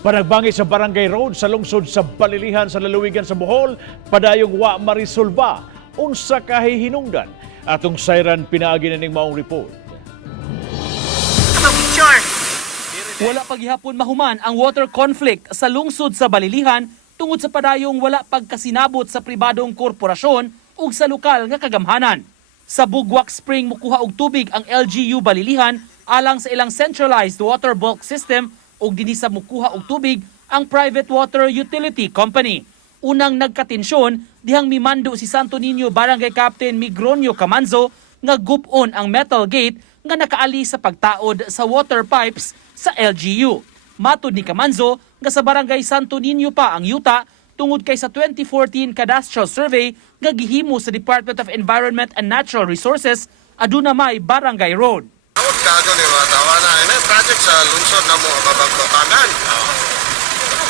Panagbangi sa Barangay Road sa lungsod sa Balilihan sa lalawigan sa Bohol, padayong wa marisolba. Unsa kahihinungdan? Atong sayran pinaagi na ning maong report. Wala paghihapon mahuman ang water conflict sa lungsod sa Balilihan tungod sa padayong wala pagkasinabot sa pribadong korporasyon ug sa lokal nga kagamhanan. Sa Bugwak Spring mukuha og tubig ang LGU Balilihan alang sa ilang centralized water bulk system ug dinhi sa mukuha og tubig ang private water utility company. Unang nagkatensyon dihang mimando si Santo Niño Barangay Captain Migronio Camanzo nga gupon ang metal gate nga nakaali sa pagtaod sa water pipes sa LGU. Matud ni Camanzo nga sa Barangay Santo Niño pa ang yuta tungod kay sa 2014 cadastral survey nga gihimo sa Department of Environment and Natural Resources aduna may Barangay Road. Kago ni mga tawa na ini project sa lungsod na mo babagbagan.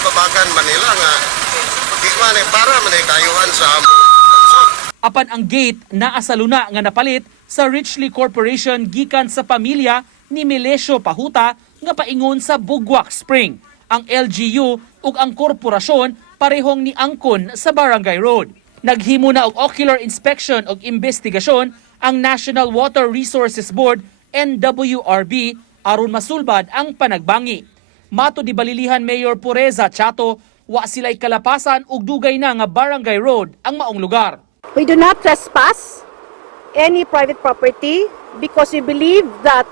Babagan Manila nga di man para man kayuhan sa lungsod. Apan ang gate naa sa luna nga napalit sa Richley Corporation gikan sa pamilya ni Melesio Pahuta nga paingon sa Bugwak Spring. Ang LGU ug ang korporasyon parehong ni angkon sa Barangay Road. Naghimo na og ocular inspection ug investigasyon ang National Water Resources Board NWRB aron masulbad ang panagbangi. Mato di Balilihan Mayor Pureza Chato, wa sila'y kalapasan ug dugay na nga Barangay Road ang maong lugar. We do not trespass any private property because we believe that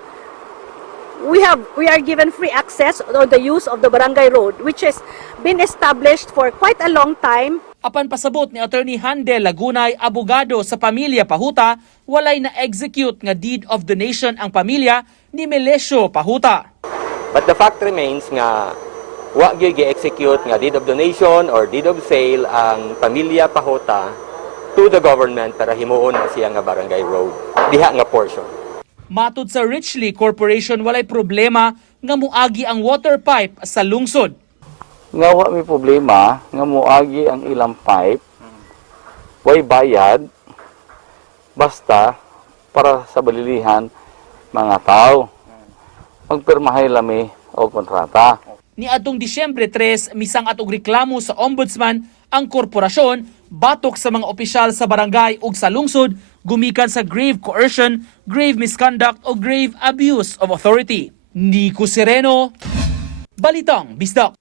we are given free access or the use of the Barangay Road, which has been established for quite a long time. Apan pasabot ni Attorney Handel Lagunay, abogado sa pamilya Pahuta, walay na-execute nga deed of donation ang pamilya ni Melesio Pahuta. But the fact remains nga wa gyud gi-execute nga deed of donation or deed of sale ang pamilya Pahuta to the government para himuon na siya nga Barangay Road. Diha nga portion. Matud sa Richley Corporation, walay problema nga muagi ang water pipe sa lungsod. Nga wa may problema nga muagi ang ilang pipe, way bayad, basta para sa balilihan mga tao. Magpirmahay lami o kontrata. Ni adtong Disyembre 3, misangat og reklamo sa ombudsman ang korporasyon batok sa mga opisyal sa barangay ug sa lungsod gumikan sa grave coercion, grave misconduct o grave abuse of authority. Nico Sereno, Balitang Bisdak.